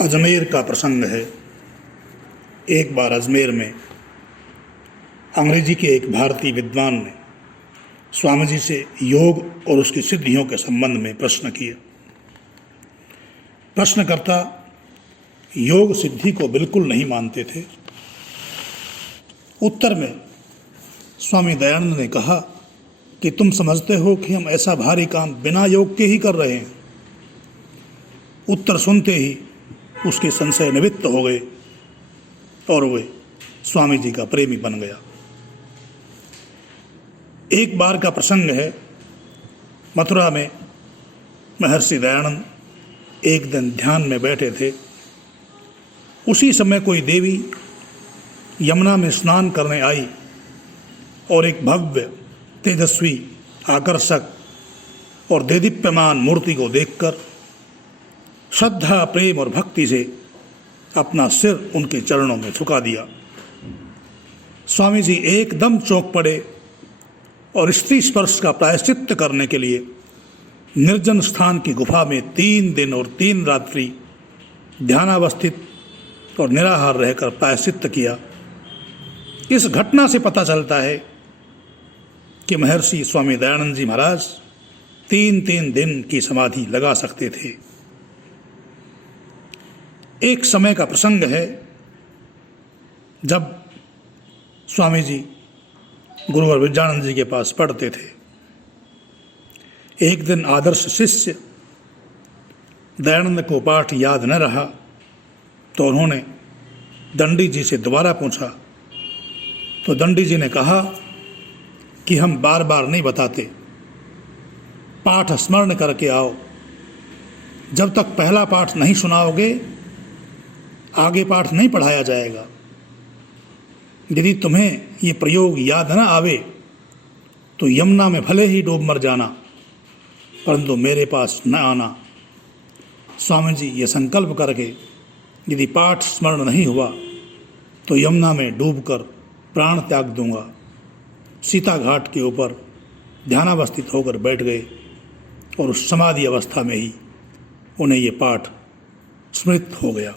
अजमेर का प्रसंग है। एक बार अजमेर में अंग्रेजी के एक भारतीय विद्वान ने स्वामी जी से योग और उसकी सिद्धियों के संबंध में प्रश्न किया। प्रश्नकर्ता योग सिद्धि को बिल्कुल नहीं मानते थे। उत्तर में स्वामी दयानंद ने कहा कि तुम समझते हो कि हम ऐसा भारी काम बिना योग के ही कर रहे हैं। उत्तर सुनते ही उसके संशय निवृत्त हो गए और वे स्वामी जी का प्रेमी बन गया। एक बार का प्रसंग है। मथुरा में महर्षि दयानंद एक दिन ध्यान में बैठे थे। उसी समय कोई देवी यमुना में स्नान करने आई और एक भव्य, तेजस्वी, आकर्षक और देदीप्यमान मूर्ति को देखकर श्रद्धा, प्रेम और भक्ति से अपना सिर उनके चरणों में झुका दिया। स्वामी जी एकदम चौंक पड़े और स्त्री स्पर्श का प्रायश्चित्त करने के लिए निर्जन स्थान की गुफा में 3 दिन और 3 रात्रि ध्यानावस्थित और निराहार रहकर प्रायश्चित्त किया। इस घटना से पता चलता है कि महर्षि स्वामी दयानंद जी महाराज 3 दिन की समाधि लगा सकते थे। एक समय का प्रसंग है जब स्वामी जी गुरुवर विद्यानंद जी के पास पढ़ते थे। एक दिन आदर्श शिष्य दयानंद को पाठ याद न रहा तो उन्होंने दंडी जी से दोबारा पूछा तो दंडी जी ने कहा कि हम बार बार नहीं बताते, पाठ स्मरण करके आओ। जब तक पहला पाठ नहीं सुनाओगे आगे पाठ नहीं पढ़ाया जाएगा। यदि तुम्हें ये प्रयोग याद न आवे तो यमुना में भले ही डूब मर जाना, परंतु मेरे पास न आना। स्वामी जी ये संकल्प करके यदि पाठ स्मरण नहीं हुआ तो यमुना में डूबकर प्राण त्याग दूंगा। सीता घाट के ऊपर ध्यानावस्थित होकर बैठ गए और उस समाधि अवस्था में ही उन्हें ये पाठ स्मृत हो गया।